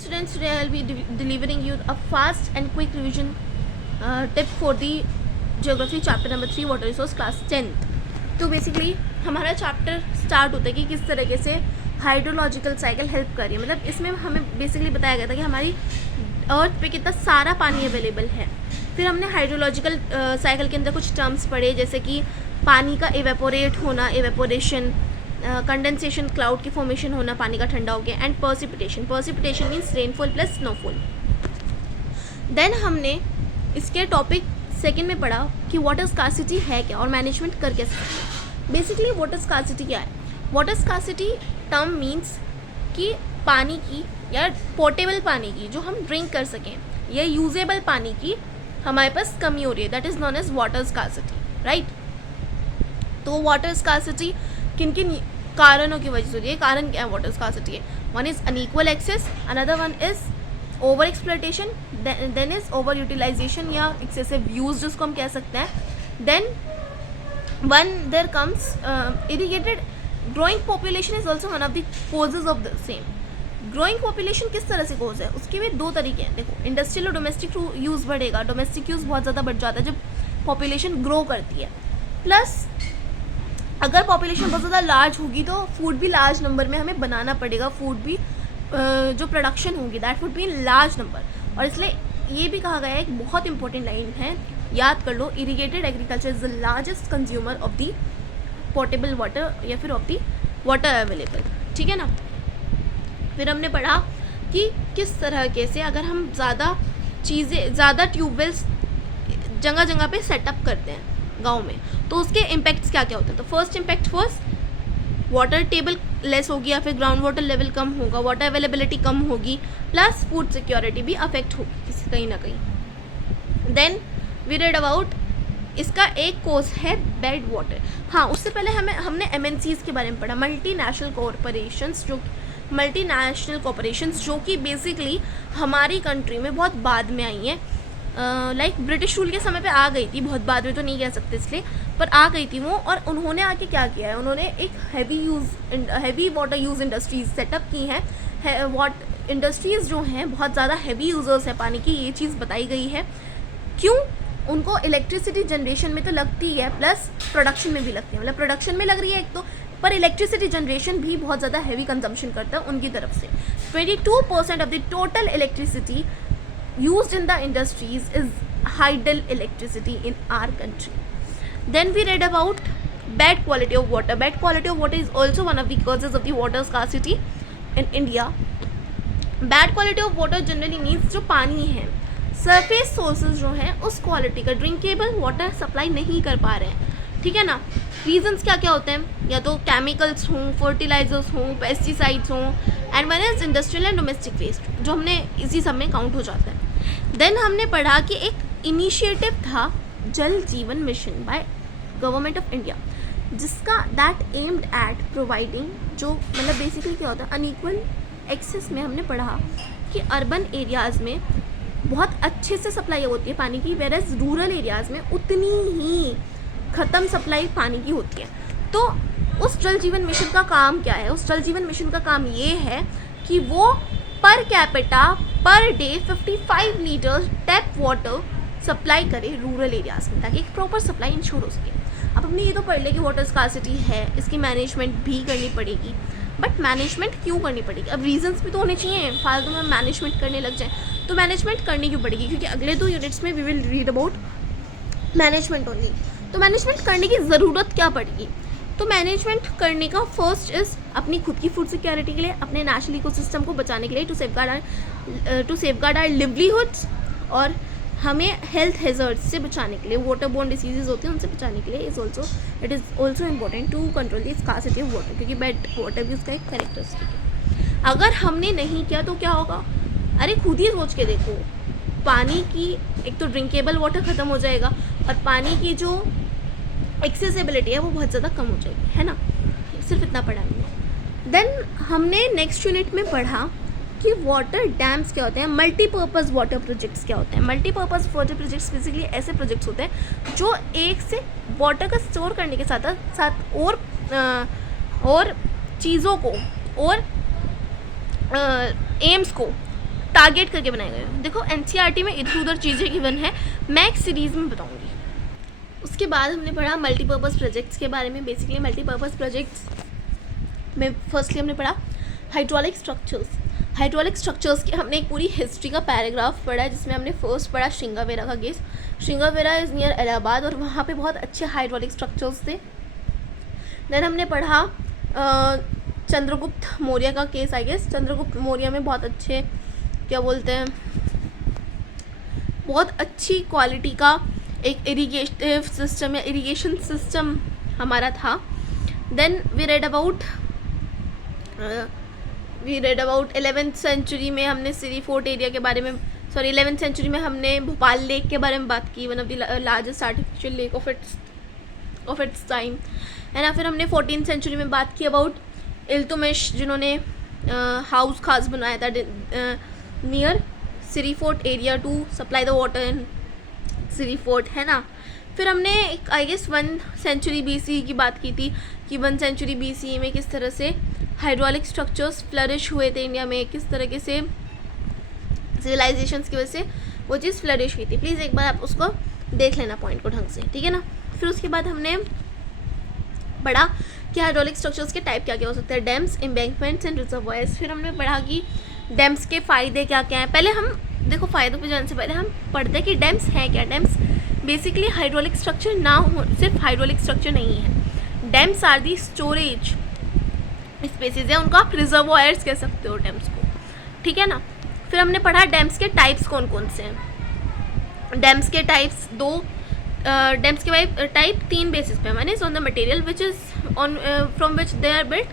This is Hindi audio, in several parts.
students, today I will be delivering you a fast and quick revision tip for the geography chapter number 3 water resource class 10th. तो बेसिकली हमारा चैप्टर स्टार्ट होता है कि किस तरीके से हाइड्रोलॉजिकल साइकिल हेल्प कर रही है. मतलब इसमें हमें बेसिकली बताया गया था कि हमारी अर्थ पे कितना सारा पानी अवेलेबल है. फिर हमने हाइड्रोलॉजिकल साइकिल के अंदर कुछ टर्म्स पढ़े, जैसे कि पानी का एवेपोरेट होना, एवेपोरेशन, कंडेंसेशन, क्लाउड की फॉर्मेशन होना पानी का ठंडा हो गया, and precipitation means rainfall plus snowfall. Then हमने इसके टॉपिक सेकंड में पढ़ा कि वाटर स्कार्सिटी है क्या और मैनेजमेंट कर कैसे सकते हैं. बेसिकली वाटर स्कार्सिटी क्या है? वाटर स्कार्सिटी टर्म मीन्स कि पानी की या पोर्टेबल पानी की जो हम ड्रिंक कर सकें या यूजेबल पानी की हमारे पास कमी हो रही है, that is known as water scarcity, right. तो वाटर स्कार्सिटी किन किन कारणों की वजह से होती है? कारण क्या है वाटर स्कार्सिटी है? One is unequal access, another one is over exploitation, then is over utilisation या एक्सेसिव यूज जिसको हम कह सकते हैं. Then one there comes irrigated growing population is also one of the causes of the same. Growing population किस तरह से कोज है? उसके भी दो तरीके हैं. देखो, इंडस्ट्रियल और डोमेस्टिक यूज़ बढ़ेगा. डोमेस्टिक यूज़ बहुत ज़्यादा बढ़ जाता है जब पॉपुलेशन ग्रो करती है. प्लस अगर पॉपुलेशन बहुत ज़्यादा लार्ज होगी तो फूड भी लार्ज नंबर में हमें बनाना पड़ेगा. फूड भी जो प्रोडक्शन होगी that would be in large number. और इसलिए ये भी कहा गया है, एक बहुत इंपॉर्टेंट लाइन है, याद कर लो, irrigated agriculture is the largest consumer of the portable water या फिर ऑफ द वाटर अवेलेबल. ठीक है ना. फिर हमने पढ़ा कि किस तरह के से अगर हम ज़्यादा ट्यूबवेल्स जगह जगह पे सेटअप करते हैं गांव में तो उसके इम्पैक्ट्स क्या क्या होते हैं. तो first impact water table less होगी या फिर ग्राउंड वाटर लेवल कम होगा, वाटर अवेलेबिलिटी कम होगी, प्लस फूड सिक्योरिटी भी अफेक्ट होगी कहीं ना कहीं. देन वी रेड अबाउट इसका एक कोज है बैड वाटर. हाँ, उससे पहले हमने MNCs के बारे में पढ़ा, मल्टीनेशनल कॉरपोरेशंस जो कि बेसिकली हमारी कंट्री में बहुत बाद में आई हैं. लाइक ब्रिटिश रूल के समय पे आ गई थी, बहुत बाद में तो नहीं कह सकते इसलिए, पर आ गई थी वो. और उन्होंने आके क्या किया है, उन्होंने एक heavy water use industries setup की हैं. इंडस्ट्रीज़ जो हैं बहुत ज़्यादा हैवी यूज़र्स हैं पानी की, ये चीज़ बताई गई है. क्यों? उनको इलेक्ट्रिसिटी जनरेशन में तो लगती है, प्लस प्रोडक्शन में भी लगती है. मतलब प्रोडक्शन में लग रही है एक तो, पर इलेक्ट्रिसिटी जनरेशन भी बहुत ज़्यादा हैवी कंजम्पशन करता है उनकी तरफ से. 22% of the total electricity used in the industries is hydel electricity in our country. Then we read about bad quality of water. Bad quality of water is also one of the causes of the water scarcity in India. Bad quality of water generally means जो पानी है, सरफेस सोर्सेज जो हैं उस क्वालिटी का ड्रिंकेबल वाटर सप्लाई नहीं कर पा रहे हैं. ठीक है ना. रीजंस क्या क्या होते हैं? या तो केमिकल्स हों, फर्टिलाइजर्स हों, पेस्टिसाइड्स हों, and one is industrial and domestic waste जो हमने इसी सब में काउंट हो जाता है. देन हमने पढ़ा कि एक इनिशिएटिव था जल जीवन mission by government of India, जिसका दैट एम्ड एट प्रोवाइडिंग, जो मतलब बेसिकली क्या होता है, अनइक्वल एक्सेस में हमने पढ़ा कि अर्बन एरियाज़ में बहुत अच्छे से सप्लाई होती है पानी की, वेरएज रूरल एरियाज़ में उतनी ही ख़त्म सप्लाई पानी की होती है. तो उस जल जीवन मिशन का काम क्या है? उस जल जीवन मिशन का काम ये है कि वो per capita per day 55 litre tap water supply करे रूरल एरियाज़ में, ताकि एक प्रॉपर सप्लाई इंश्योर हो सके. अब हमने ये तो पढ़ लिया कि वाटर स्कार्सिटी है, इसकी मैनेजमेंट भी करनी पड़ेगी. बट मैनेजमेंट क्यों करनी पड़ेगी? अब रीजंस भी तो होने चाहिए. फालतू में मैनेजमेंट करने लग जाए तो मैनेजमेंट करनी क्यों पड़ेगी? क्योंकि अगले 2 यूनिट्स में we will read about management only. तो मैनेजमेंट करने की ज़रूरत क्या पड़ेगी? तो मैनेजमेंट करने का फर्स्ट इज़ अपनी खुद की फूड सिक्योरिटी के लिए, अपने नेशनल इकोसिस्टम को बचाने के लिए, टू सेफगार्ड आवर लिवलीहुड्स, और हमें हेल्थ हैज़र्ड्स से बचाने के लिए, वाटर बोर्न डिसीजेज होते हैं उनसे बचाने के लिए it is also important to control the scarcity of water, क्योंकि बैड वाटर भी उसका एक कैरेक्टरिस्टिक है. अगर हमने नहीं किया तो क्या होगा? अरे खुद ही सोच के देखो, पानी की एक तो ड्रिंकेबल वाटर ख़त्म हो जाएगा और पानी की जो एक्सेसिबिलिटी है वो बहुत ज़्यादा कम हो जाएगी, है ना. सिर्फ इतना पढ़ा हमने. देन हमने नेक्स्ट यूनिट में पढ़ा कि वाटर डैम्स क्या होते हैं, मल्टीपर्पज़ वाटर प्रोजेक्ट्स क्या होते हैं. मल्टीपर्पज़ वाटर प्रोजेक्ट्स बेसिकली ऐसे प्रोजेक्ट्स होते हैं जो एक से वाटर का स्टोर करने के साथ साथ और चीज़ों को और एम्स को टारगेट करके बनाए गए हैं। देखो एनसीईआरटी में इधर उधर चीज़ें गिवन है, मैं एक सीरीज़ में बताऊँगी। उसके बाद हमने पढ़ा मल्टीपर्पज़ प्रोजेक्ट्स के बारे में। बेसिकली मल्टीपर्पज़ प्रोजेक्ट्स में फर्स्टली हमने पढ़ा हाइड्रोलिक स्ट्रक्चर्स। हाइड्रोलिक स्ट्रक्चर्स की हमने एक पूरी हिस्ट्री का पैराग्राफ पढ़ा है, जिसमें हमने फर्स्ट पढ़ा श्रृंगावेरा का केस। श्रृंगावेरा इज़ नियर इलाहाबाद और वहाँ पे बहुत अच्छे हाइड्रोलिक स्ट्रक्चर्स थे। देन हमने पढ़ा चंद्रगुप्त मौर्य का case. I guess Chandragupta Maurya में बहुत अच्छे क्या बोलते हैं, बहुत अच्छी क्वालिटी का एक इरिगेटिव सिस्टम या इरिगेशन सिस्टम हमारा था। Then we read about 11th century में हमने सिरी फोर्ट एरिया के बारे में, 11th सेंचुरी में हमने भोपाल लेक के बारे में बात की, one of the largest artificial lake of its time. है फिर हमने 14th सेंचुरी में बात की अबाउट इल्तुतमिश, जिन्होंने हाउस खास बनाया था near Siri fort area to supply the water in Siri fort, है ना। फिर हमने आई गेस 1 सेंचुरी BC की बात की थी कि 1 सेंचुरी BC में किस तरह से हाइड्रोलिक स्ट्रक्चर्स फ्लरिश हुए थे इंडिया में, किस तरीके से सिविलाइजेशंस की वजह से वो चीज़ फ्लरिश हुई थी। प्लीज़ एक बार आप उसको देख लेना पॉइंट को ढंग से, ठीक है ना। फिर उसके बाद हमने पढ़ा कि हाइड्रोलिक स्ट्रक्चर्स के टाइप क्या क्या हो सकते हैं, डैम्स, एम्बैंकमेंट्स एंड रिजर्वॉयर्स। फिर हमने पढ़ा कि डैम्स के फ़ायदे क्या क्या हैं। पहले हम देखो फ़ायदों पे जाने से पहले हम पढ़ते हैं कि डैम्स हैं क्या। डैम्स बेसिकली हाइड्रोलिक स्ट्रक्चर ना हो, सिर्फ हाइड्रोलिक स्ट्रक्चर नहीं है। Dams are the storage spaces है, उनको आप रिजर्वॉयर्स कह सकते हो डैम्स को, ठीक है ना। फिर हमने पढ़ा डैम्स के टाइप्स कौन कौन से हैं। डैम्स के टाइप्स डैम्स के टाइप 3 बेसिस पे। One is on the material which is on from which they are built,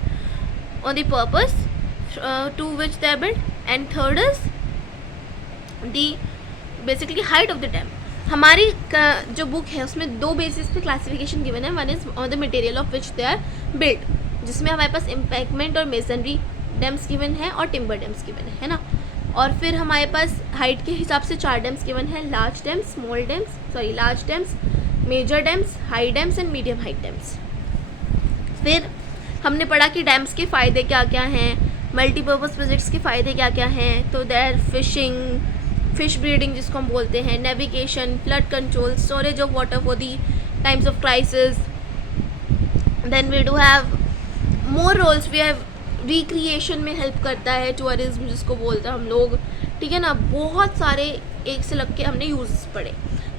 on the purpose to which they are built, and third is the basically height of the dam. हमारी जो बुक है उसमें 2 बेसिस पे क्लासिफिकेशन गिवन है। One is on the material of which they are built, जिसमें हमारे पास एम्पैक्टमेंट और मेसनरी डैम्स गिवन है और टिम्बर डैम्स गिवन है ना। और फिर हमारे पास हाइट के हिसाब से 4 डैम्स गिवन है, large dams, major dams, high dams and medium height dams. फिर हमने पढ़ा कि डैम्स के फ़ायदे क्या क्या हैं, मल्टीपर्पज़ प्रोजेक्ट्स के फ़ायदे क्या क्या हैं। तो देयर फिशिंग, फिश ब्रीडिंग जिसको हम बोलते हैं, navigation, flood control, storage of water for the times of crisis. Then we do have more roles, we have recreation में हेल्प करता है, टूरिज्म जिसको बोलते हैं हम लोग, ठीक है ना। बहुत सारे एक से लग के हमने यूज़ पढ़े।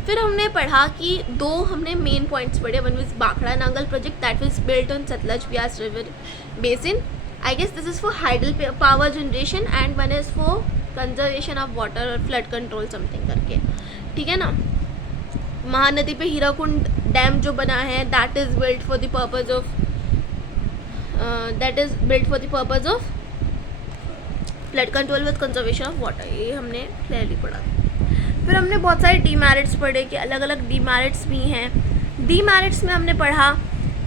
फिर हमने पढ़ा कि 2 हमने मेन पॉइंट्स पढ़े। One is Bhakra Nangal project that was built on Sutlej Beas river basin. I guess this is for hydel power generation and one is for conservation of water और फ्लड कंट्रोल समथिंग करके, ठीक है ना। महानदी पे हीराकुंड डैम जो बना है that is built for the purpose of flood control with conservation of water. ये हमने क्लियरली पढ़ा। फिर हमने बहुत सारे डीमेरिट्स पढ़े कि अलग अलग डीमेरिट्स भी हैं। डीमेरिट्स में हमने पढ़ा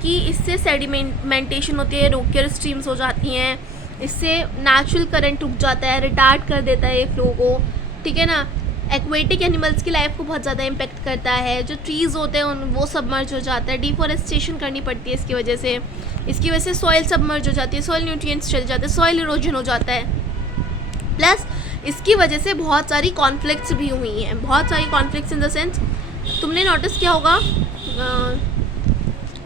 कि इससे सेडिमेंटेशन होती है, रोकियर स्ट्रीम्स हो जाती हैं, इससे नेचुरल करंट रुक जाता है, रिटार्ड कर देता है फ्लो को, ठीक है ना। एक्वेटिक एनिमल्स की लाइफ को बहुत ज़्यादा इम्पेक्ट करता है। जो ट्रीज़ होते हैं वो सबमर्ज हो जाता है, डिफॉरेस्टेशन करनी पड़ती है इसकी वजह से। इसकी वजह से सॉइल सबमर्ज हो जाती है, सॉइल न्यूट्रिएंट्स चले जाते हैं, सॉइल इरोजन हो जाता है। प्लस इसकी वजह से बहुत सारी कॉन्फ्लिक्ट्स भी हुई हैं, बहुत सारी कॉन्फ्लिक्ट्स इन द सेंस तुमने नोटिस किया होगा।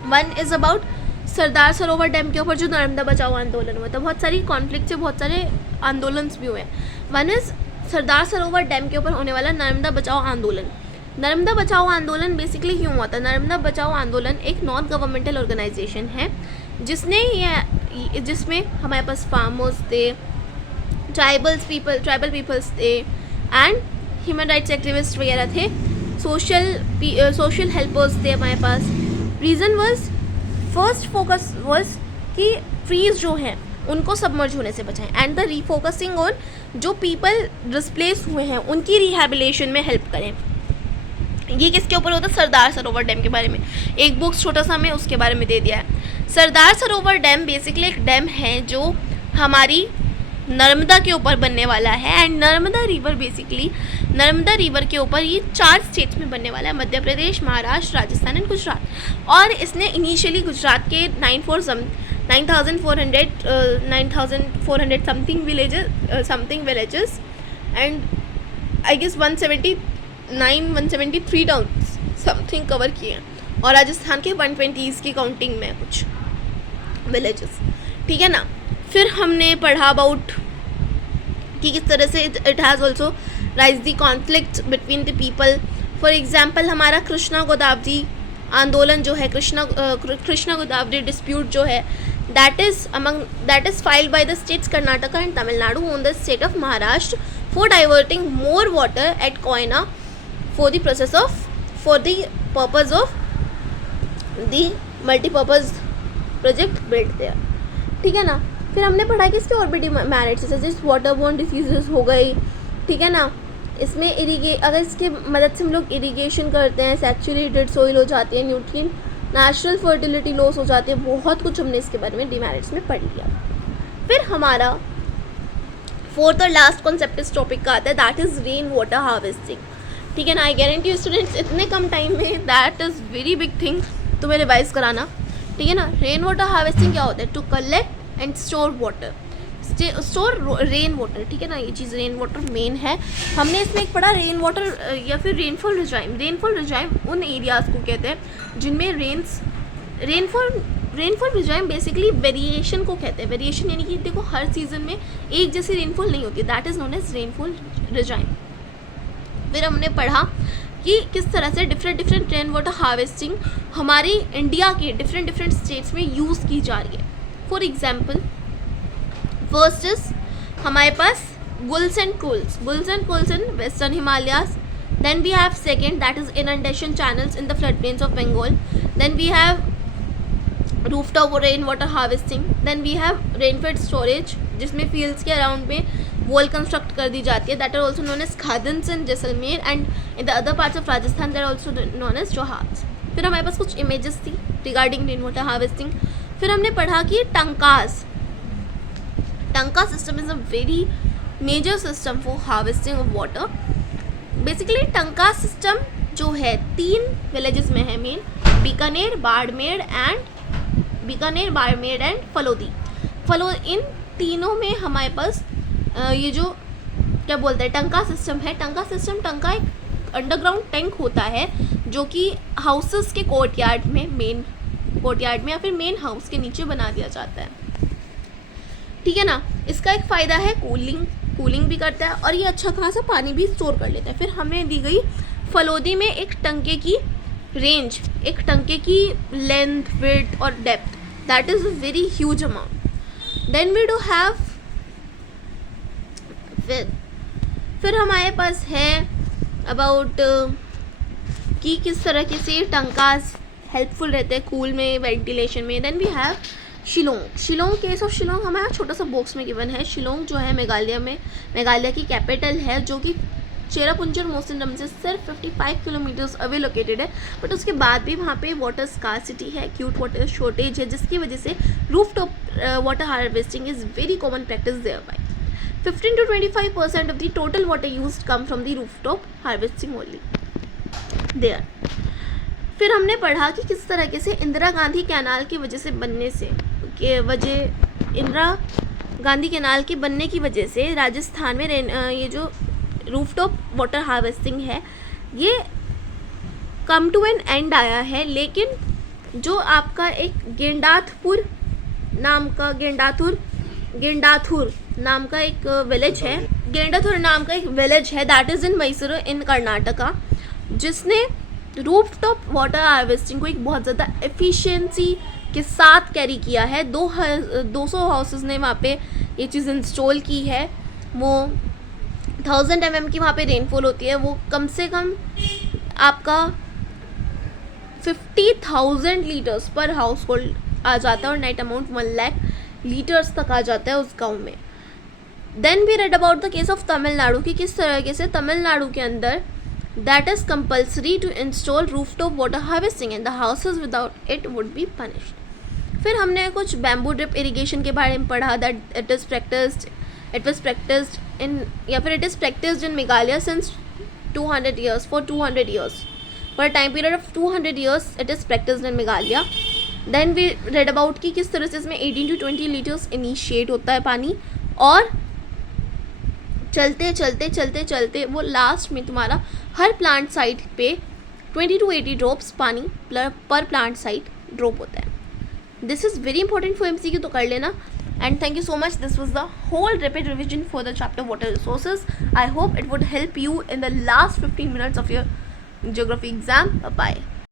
One is about Sardar Sarovar dam के ऊपर जो नर्मदा बचाओ आंदोलन हुआ था, बहुत सारी कॉन्फ्लिक्ट से बहुत सारे आंदोलन भी हुए हैं। One is Sardar Sarovar dam के ऊपर होने वाला नर्मदा बचाओ आंदोलन। नर्मदा बचाओ आंदोलन बेसिकली क्यों हुआ था? नर्मदा बचाओ आंदोलन एक नॉन गवर्नमेंटल ऑर्गेनाइजेशन है जिसमें हमारे पास फार्मर्स थे, ट्राइबल पीपल्स थे एंड ह्यूमन राइट्स एक्टिविस्ट वगैरह थे, सोशल हेल्पर्स थे हमारे पास। Reason was, first focus was कि ट्रीज़ जो हैं उनको सबमर्ज होने से बचाएं एंड द रीफोकसिंग ऑन जो पीपल डिस्प्लेस हुए हैं उनकी रिहैबिलिटेशन में हेल्प करें। ये किसके ऊपर होता है? सरदार सरोवर डैम के बारे में एक बुक छोटा सा मैं उसके बारे में दे दिया है। सरदार सरोवर डैम बेसिकली एक डैम है जो हमारी नर्मदा के ऊपर बनने वाला है एंड नर्मदा रिवर के ऊपर ये 4 स्टेट्स में बनने वाला है, मध्य प्रदेश, महाराष्ट्र, राजस्थान एंड गुजरात। और इसने इनिशियली गुजरात के 9,400 something villages and I guess 173 towns something cover किए हैं, और राजस्थान के 120 की काउंटिंग में कुछ विलेजेस, ठीक है ना। फिर हमने पढ़ा अबाउट कि किस तरह से it has also rise the conflict between the people. For example हमारा कृष्णा गोदावरी आंदोलन जो है, कृष्णा गोदावरी डिस्प्यूट जो है, that is filed by the states Karnataka and Tamil Nadu on the state of Maharashtra for diverting more water at Koyna for the purpose of the multipurpose project build their, ठीक है ना। फिर हमने पढ़ा कि इसके और भी डिमेरिट्स है, जैसे वाटरबोर्न डिसीजेस हो गई, ठीक है ना। इसमें अगर इसके मदद से हम लोग इरिगेशन करते हैं, सैचुरेटेड सॉइल हो जाती है, न्यूट्रिएंट नेचुरल फर्टिलिटी लॉस हो जाती है, बहुत कुछ हमने इसके बारे में डिमेरिट्स में पढ़ लिया। फिर हमारा फोर्थ और लास्ट कॉन्सेप्ट इस टॉपिक का आता है, that is rain water harvesting, ठीक है ना। आई गारंटी यू स्टूडेंट्स इतने कम टाइम में that is very big thing तुम्हें रिवाइज कराना, ठीक है ना। रेन वाटर हार्वेस्टिंग क्या होता है? To collect and store water, store rain water, ठीक है ना। ये चीज़ रेन वाटर मेन है। हमने इसमें एक पढ़ा रेन वाटर या फिर रेनफॉल रिजाइम। रेनफॉल रिजाइम उन एरियाज़ को कहते हैं जिनमें रेनफॉल रिजाइम बेसिकली वेरिएशन को कहते हैं। वेरिएशन यानी कि देखो हर सीज़न में एक जैसी रेनफॉल नहीं होती, that is known as rainfall regime. फिर हमने पढ़ा कि किस तरह से डिफरेंट रेन वाटर हार्वेस्टिंग हमारी इंडिया के डिफरेंट स्टेट्स में यूज़ की जा रही है। फॉर एग्जाम्पल फर्स्ट इज हमारे पास guls and kuls in western Himalayas, then we have second that is inundation channels in the flood plains of Bengal, then we have rooftop rain water harvesting, then we have rainfed storage जिसमें फील्ड्स के अराउंड में वॉल कंस्ट्रक्ट कर दी जाती है, that are also known as khadins in Jaisalmer, and in the other parts of Rajasthan there also known as johads. फिर हमारे पास कुछ इमेजेस थी रिगार्डिंग रेन वाटर हार्वेस्टिंग। फिर हमने पढ़ा कि tanka system is a very major system for harvesting of water. Basically tanka system जो है 3 विलेजेस में है मेन, बीकानेर, बाड़मेर एंड फलोदी। इन तीनों में हमारे पास ये जो क्या बोलते हैं टंका सिस्टम है। टंका एक अंडरग्राउंड टैंक होता है जो कि हाउसेस के कोर्टयार्ड में, मेन कोर्टयार्ड में या फिर मेन हाउस के नीचे बना दिया जाता है, ठीक है ना। इसका एक फ़ायदा है कूलिंग भी करता है और ये अच्छा खासा पानी भी स्टोर कर लेता है। फिर हमें दी गई फलोदी में एक टंके की रेंज, एक टंके की लेंथ, विड्थ और depth, that is a very huge amount. Then we do have फिर हमारे पास है अबाउट कि किस तरीके से टंकास हेल्पफुल रहते हैं कूल में, वेंटिलेशन में। Then we have Shillong case of Shillong हमारा छोटा सा बॉक्स में गिवन है। शिलोंग जो है मेघालय की कैपिटल है, जो कि चेरापूंजी मौसम से सिर्फ 55 किलोमीटर्स अवे लोकेटेड है, बट उसके बाद भी वहाँ पे वाटर स्कार्सिटी है, एक्यूट वाटर शॉर्टेज है, जिसकी वजह से rooftop water harvesting is very common practice thereby. 15 to 25% of the total water used come from the rooftop harvesting only there। फिर हमने पढ़ा कि किस तरीके से इंदिरा गांधी कैनाल की वजह से इंदिरा गांधी कैनाल के बनने की वजह से राजस्थान में ये जो रूफटॉप वाटर हार्वेस्टिंग है ये कम टू एन एंड आया है। लेकिन जो आपका एक गेंडाथुर नाम का एक विलेज है, दैट इज़ इन मैसूर इन कर्नाटका, जिसने रूफटॉप वाटर हार्वेस्टिंग को एक बहुत ज़्यादा एफिशिएंसी के साथ कैरी किया है। 200 हाउसेस ने वहाँ पे ये चीज़ इंस्टॉल की है। वो 1000 mm की वहाँ पे रेनफॉल होती है, वो कम से कम आपका 50,000 लीटर्स पर हाउस होल्ड आ जाता है और नेट अमाउंट 1 लाख लीटर्स तक आ जाता है उस गांव में। Then we read about the case of Tamil Nadu की किस तरीके से तमिलनाडु के अंदर that is compulsory to install rooftop water harvesting and the houses without it would be punished. फिर हमने कुछ बैम्बू ड्रिप इरीगेशन के बारे में पढ़ा, that it is practised in Meghalaya since 200 years for 200 years for a time period of 200 years it is practiced in Meghalaya। Then we read about कि किस तरह से इसमें 18 to 20 लीटर्स इनिशिएट होता है पानी और चलते चलते चलते चलते वो लास्ट में तुम्हारा हर प्लांट साइट पे 20 to 80 ड्रॉप्स पानी पर प्लांट साइट ड्रॉप होता है। This is very important for MCQ, तो कर लेना। And thank you so much, this was the whole rapid revision for the chapter water resources. I hope it would help you in the last 15 minutes of your geography exam. Bye bye.